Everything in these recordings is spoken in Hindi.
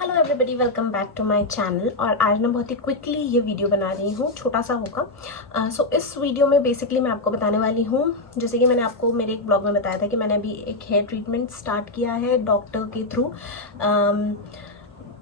Hello everybody, welcome back to my channel. और आज मैं बहुत ही क्विकली ये वीडियो बना रही हूँ, छोटा सा होगा। सो इस वीडियो में बेसिकली मैं आपको बताने वाली हूँ, जैसे कि मैंने आपको मेरे एक ब्लॉग में बताया था कि मैंने अभी एक हेयर ट्रीटमेंट स्टार्ट किया है डॉक्टर के थ्रू,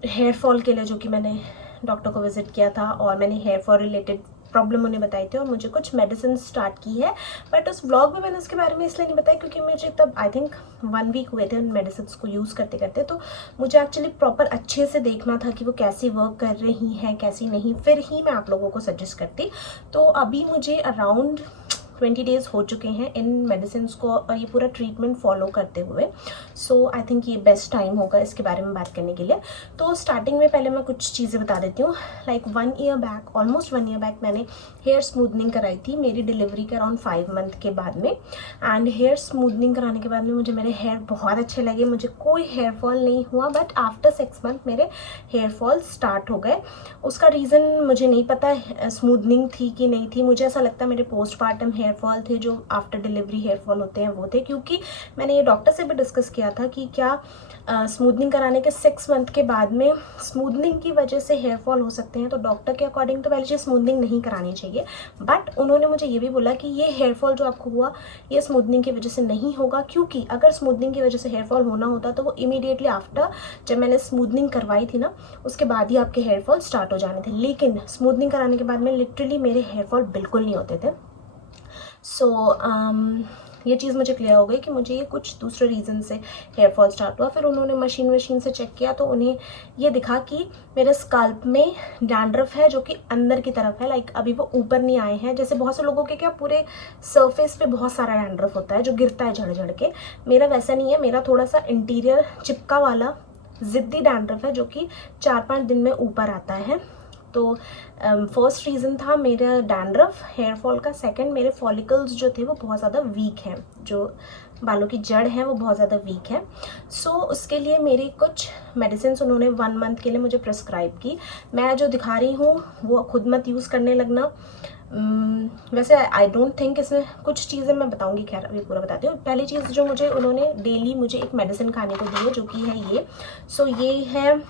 हेयर फॉल के लिए, जो कि मैंने डॉक्टर को विजिट किया था और मैंने हेयर फॉल रिलेटेड प्रॉब्लम उन्हें बताई थी और मुझे कुछ मेडिसिन स्टार्ट की है। बट उस ब्लॉग में मैंने उसके बारे में इसलिए नहीं बताया क्योंकि मुझे तब आई थिंक 1 वीक हुए थे उन मेडिसिन को यूज़ करते करते, तो मुझे एक्चुअली प्रॉपर अच्छे से देखना था कि वो कैसी वर्क कर रही हैं कैसी नहीं, फिर ही मैं आप लोगों को सजेस्ट करती। तो अभी मुझे अराउंड 20 डेज़ हो चुके हैं इन मेडिसिन को और ये पूरा ट्रीटमेंट फॉलो करते हुए। सो आई थिंक ये बेस्ट टाइम होगा इसके बारे में बात करने के लिए। तो स्टार्टिंग में पहले मैं कुछ चीज़ें बता देती हूँ। Like 1 year back, almost 1 year back मैंने हेयर स्मूथनिंग कराई थी मेरी डिलीवरी के अराउंड 5 मंथ के बाद में। एंड हेयर स्मूथनिंग कराने के बाद में मुझे मेरे हेयर बहुत अच्छे लगे, मुझे कोई हेयर फॉल नहीं हुआ। बट आफ्टर 6 मंथ मेरे हेयर फॉल स्टार्ट हो गए। उसका रीज़न मुझे नहीं पता स्मूथनिंग थी कि नहीं थी। मुझे ऐसा लगता है मेरे पोस्टमार्टम हेयर फॉल थे जो आफ्टर डिलीवरी हेयर फॉल होते हैं वो थे, क्योंकि मैंने ये डॉक्टर से भी डिस्कस किया था कि क्या स्मूथनिंग कराने के 6 मंथ के बाद में स्मूथनिंग की वजह से हेयर फॉल हो सकते हैं। तो डॉक्टर के अकॉर्डिंग तो पहले चीज़ स्मूथनिंग नहीं करानी चाहिए, बट उन्होंने मुझे ये भी बोला कि ये हेयर फॉल जो आपको हुआ ये स्मूथनिंग की वजह से नहीं होगा, क्योंकि अगर स्मूथनिंग की वजह से हेयर फॉल होना होता तो वो इमीडिएटली आफ्टर जब मैंने स्मूथनिंग करवाई थी ना उसके बाद ही आपके हेयर फॉल स्टार्ट हो जाने थे। लेकिन स्मूथनिंग कराने के बाद में लिटरली मेरे हेयर फॉल बिल्कुल नहीं होते थे। सो ये चीज़ मुझे क्लियर हो गई कि मुझे ये कुछ दूसरे रीज़न से हेयर फॉल स्टार्ट हुआ। फिर उन्होंने मशीन से चेक किया तो उन्हें ये दिखा कि मेरे स्काल्प में डैंड्रफ है जो कि अंदर की तरफ है। लाइक अभी वो ऊपर नहीं आए हैं, जैसे बहुत से लोगों के क्या पूरे सरफेस पे बहुत सारा डैंड्रफ होता है जो गिरता है झड़ झड़ के। मेरा वैसा नहीं है, मेरा थोड़ा सा इंटीरियर चिपका वाला ज़िद्दी डैंड्रफ है जो कि 4-5 दिन में ऊपर आता है। तो फर्स्ट रीज़न था मेरा डैंड्रफ हेयर फॉल का। सेकंड, मेरे फॉलिकल्स जो थे वो बहुत ज़्यादा वीक हैं, जो बालों की जड़ है वो बहुत ज़्यादा वीक है। सो उसके लिए मेरी कुछ मेडिसिन उन्होंने 1 मंथ के लिए मुझे प्रिस्क्राइब की। मैं जो दिखा रही हूँ वो खुद मत यूज़ करने लगना। वैसे आई डोंट थिंक इसमें कुछ चीज़ें मैं बताऊंगी, खैर अभी पूरा बताती हूँ। पहली चीज़ जो मुझे उन्होंने डेली मुझे एक मेडिसिन खाने को दी है जो कि है ये। सो ये है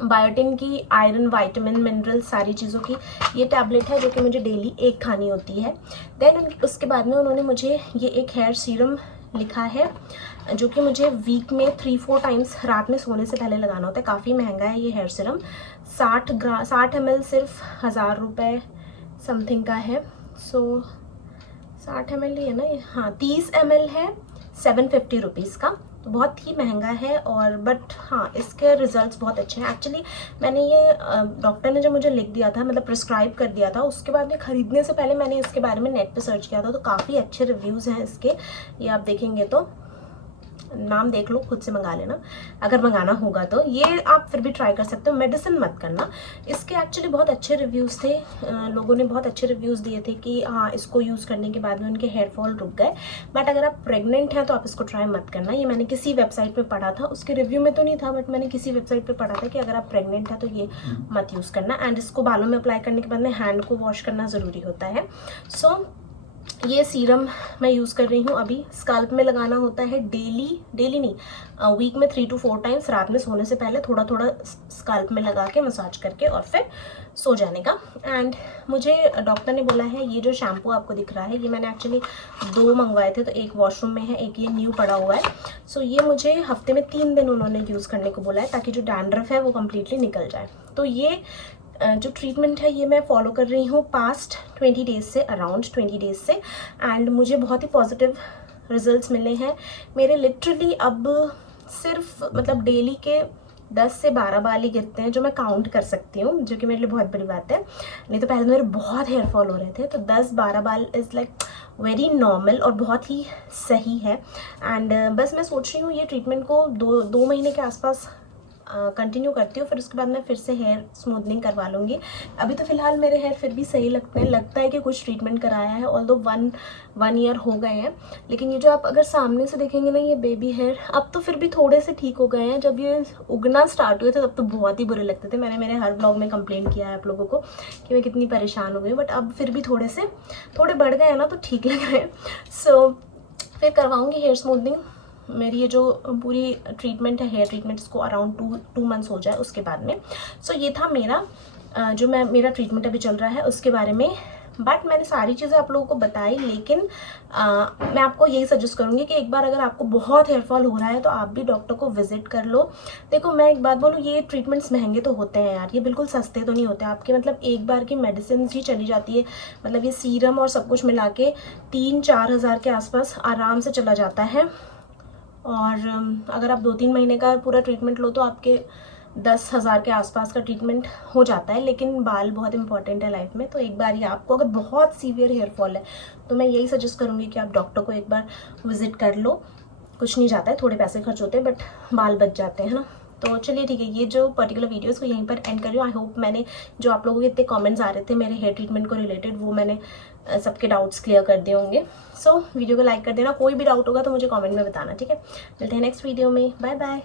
बायोटिन की आयरन विटामिन मिनरल सारी चीज़ों की ये टैबलेट है जो कि मुझे डेली एक खानी होती है। देन उसके बाद में उन्होंने मुझे ये एक हेयर सीरम लिखा है जो कि मुझे वीक में 3-4 टाइम्स रात में सोने से पहले लगाना होता है। काफ़ी महंगा है ये हेयर सीरम, 60 ml सिर्फ 1000 रुपये समथिंग का है। सो 60 ml ही है ना ये, हाँ 30 ml है 750 रुपीज़ का, तो बहुत ही महंगा है। और बट हाँ इसके रिजल्ट्स बहुत अच्छे हैं। एक्चुअली मैंने ये डॉक्टर ने जब मुझे लिख दिया था, मतलब प्रिस्क्राइब कर दिया था, उसके बाद में ख़रीदने से पहले मैंने इसके बारे में नेट पे सर्च किया था, तो काफ़ी अच्छे रिव्यूज़ हैं इसके। ये आप देखेंगे तो नाम देख लो, खुद से मंगा लेना अगर मंगाना होगा तो। ये आप फिर भी ट्राई कर सकते हो, मेडिसिन मत करना। इसके एक्चुअली बहुत अच्छे रिव्यूज़ थे, लोगों ने बहुत अच्छे रिव्यूज़ दिए थे कि हाँ इसको यूज़ करने के बाद में उनके हेयर फॉल रुक गए। बट अगर आप प्रेग्नेंट हैं तो आप इसको ट्राई मत करना। ये मैंने किसी वेबसाइट पर पढ़ा था, उसके रिव्यू में तो नहीं था बट मैंने किसी वेबसाइट पर पढ़ा था कि अगर आप प्रेग्नेंट हैं तो ये मत यूज़ करना। एंड इसको बालों में अप्लाई करने के बाद में हैंड को वॉश करना ज़रूरी होता है। सो ये सीरम मैं यूज़ कर रही हूँ अभी। स्काल्प में लगाना होता है डेली नहीं, वीक में 3 to 4 टाइम्स रात में सोने से पहले थोड़ा थोड़ा स्काल्प में लगा के मसाज करके और फिर सो जाने का। एंड मुझे डॉक्टर ने बोला है ये जो शैम्पू आपको दिख रहा है ये मैंने एक्चुअली 2 मंगवाए थे, तो एक वॉशरूम में है, एक ये न्यू पड़ा हुआ है। सो ये मुझे हफ्ते में 3 दिन उन्होंने यूज़ करने को बोला है ताकि जो डैंड्रफ है वो कम्प्लीटली निकल जाए। तो ये जो ट्रीटमेंट है ये मैं फॉलो कर रही हूँ पास्ट 20 डेज़ से, अराउंड 20 डेज़ से। एंड मुझे बहुत ही पॉजिटिव रिजल्ट्स मिले हैं मेरे। लिटरली अब सिर्फ मतलब डेली के 10 से 12 बाल ही गिरते हैं जो मैं काउंट कर सकती हूँ, जो कि मेरे लिए बहुत बड़ी बात है। नहीं तो पहले मेरे बहुत हेयर फॉल हो रहे थे, तो 10-12 बाल इज़ लाइक वेरी नॉर्मल और बहुत ही सही है। एंड बस मैं सोच रही हूँ ये ट्रीटमेंट को 2 महीने के आसपास कंटिन्यू करती हूँ, फिर उसके बाद मैं फिर से हेयर स्मूथनिंग करवा लूँगी। अभी तो फ़िलहाल मेरे हेयर फिर भी सही लगते हैं, लगता है कि कुछ ट्रीटमेंट कराया है, ऑल्दो 1 ईयर हो गए हैं। लेकिन ये जो आप अगर सामने से देखेंगे ना ये बेबी हेयर अब तो फिर भी थोड़े से ठीक हो गए हैं। जब ये उगना स्टार्ट हुए थे तब तो बहुत ही बुरे लगते थे। मैंने मेरे हर ब्लॉग में कंप्लेन किया है आप लोगों को कि मैं कितनी परेशान हो गई हूँ, बट अब फिर भी थोड़े बढ़ गए हैं ना, तो ठीक लग रहे हैं। सो फिर करवाऊँगी हेयर स्मूथनिंग मेरी ये जो पूरी ट्रीटमेंट है, हेयर ट्रीटमेंट, इसको अराउंड 2 मंथ्स हो जाए उसके बाद में। सो ये था मेरा जो मेरा ट्रीटमेंट अभी चल रहा है उसके बारे में। बट मैंने सारी चीज़ें आप लोगों को बताई, लेकिन मैं आपको यही सजेस्ट करूँगी कि एक बार अगर आपको बहुत हेयर फॉल हो रहा है तो आप भी डॉक्टर को विजिट कर लो। देखो मैं एक बात बोलूँ, ये ट्रीटमेंट्स महंगे तो होते हैं यार, ये बिल्कुल सस्ते तो नहीं होते आपके, मतलब एक बार की मेडिसिन ही चली जाती है, मतलब ये सीरम और सब कुछ मिला के 3-4 हज़ार के आसपास आराम से चला जाता है। और अगर आप 2-3 महीने का पूरा ट्रीटमेंट लो तो आपके 10,000 के आसपास का ट्रीटमेंट हो जाता है। लेकिन बाल बहुत इंपॉर्टेंट है लाइफ में, तो एक बार ये आपको अगर बहुत सीवियर हेयर फॉल है तो मैं यही सजेस्ट करूँगी कि आप डॉक्टर को एक बार विजिट कर लो। कुछ नहीं जाता है, थोड़े पैसे खर्च होते हैं बट बाल बच जाते हैं, है ना। तो चलिए ठीक है, ये जो पर्टिकुलर वीडियो इसको यहीं पर एंड कर रही हूँ। आई होप मैंने जो आप लोगों के इतने कमेंट्स आ रहे थे मेरे हेयर ट्रीटमेंट को रिलेटेड, वो मैंने सबके डाउट्स क्लियर कर दिए होंगे। सो वीडियो को लाइक कर देना, कोई भी डाउट होगा तो मुझे कमेंट में बताना, ठीक है। मिलते हैं नेक्स्ट वीडियो में, बाय बाय।